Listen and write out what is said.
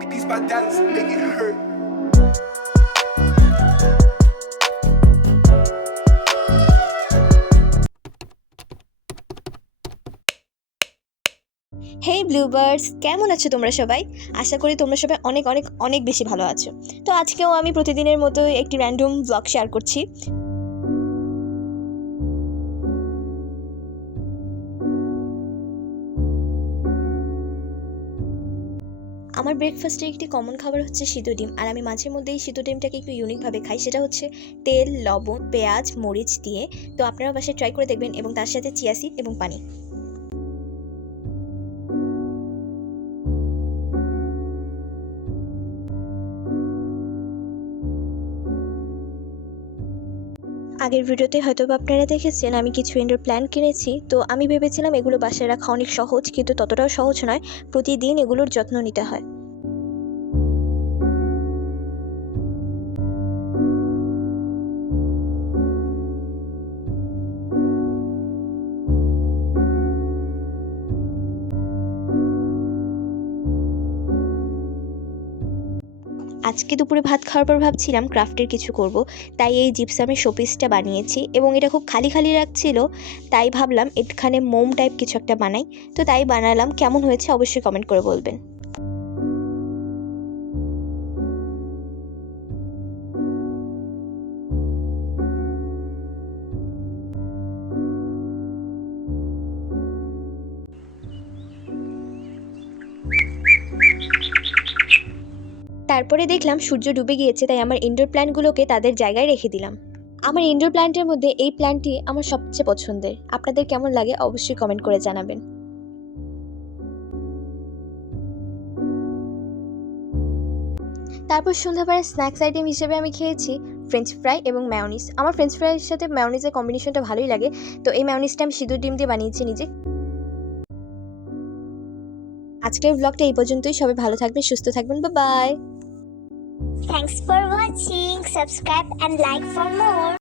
These my dollars make it hurt. হেই ব্লুবার্ডস, কেমন আছো তোমরা সবাই? আশা করি তোমরা সবাই অনেক অনেক অনেক বেশি ভালো আছো। তো আজকেও আমি প্রতিদিনের মতো একটি র্যান্ডম ব্লগ শেয়ার করছি। আমার ব্রেকফাস্টে একটি কমন খাবার হচ্ছে সিদ্ধ ডিম, আর আমি মাঝে মধ্যে এই সিদ্ধ ডিমটাকে একটু ইউনিকভাবে খাই। সেটা হচ্ছে তেল, লবণ, পেঁয়াজ, মরিচ দিয়ে। তো আপনারা বাসায় ট্রাই করে দেখবেন, এবং তার সাথে চিয়া সিড এবং পানি। আগের ভিডিওতে হয়তো আপনারা দেখেছেন আমি কিছু ইনডোর প্ল্যান্ট কিনেছি। তো আমি ভেবেছিলাম এগুলো বাসায় রাখা অনেক সহজ, কিন্তু ততটাও সহজ নয়। প্রতিদিন এগুলোর যত্ন নিতে হয়। আজকে দুপুরে ভাত খাওয়ার পর ভাবছিলাম ক্রাফটের কিছু করব, তাই এই জিপসামের শোপিসটা বানিয়েছি, এবং এটা খুব খালি খালি রাখছিল। তাই ভাবলাম এখানে মোম টাইপ কিছু একটা বানাই। তো তাই বানালাম। কেমন হয়েছে অবশ্যই কমেন্ট করে বলবেন। তারপরে দেখলাম সূর্য ডুবে গিয়েছে, তাই আমার ইনডোর প্ল্যান্টগুলোকে তাদের জায়গায় রেখে দিলাম। আমার ইনডোর প্ল্যান্টের মধ্যে এই প্ল্যান্টটি আমার সবচেয়ে পছন্দের। আপনাদের কেমন লাগে অবশ্যই কমেন্ট করে জানাবেন। তারপর সন্ধ্যাবেলায় স্ন্যাক্স আইটেম হিসেবে আমি খেয়েছি ফ্রেঞ্চ ফ্রাই এবং ম্যায়োনিজ। আমার ফ্রেঞ্চ ফ্রাইয়ের সাথে ম্যায়োনিজের কম্বিনেশনটা ভালোই লাগে। তো এই ম্যায়োনিজটা আমি সিঁদুর ডিম দিয়ে বানিয়েছি নিজে। আজকের ব্লগটা এই পর্যন্তই। সবাই ভালো থাকবেন, সুস্থ থাকবেন। Bye bye. Thanks for watching. Subscribe and like for more.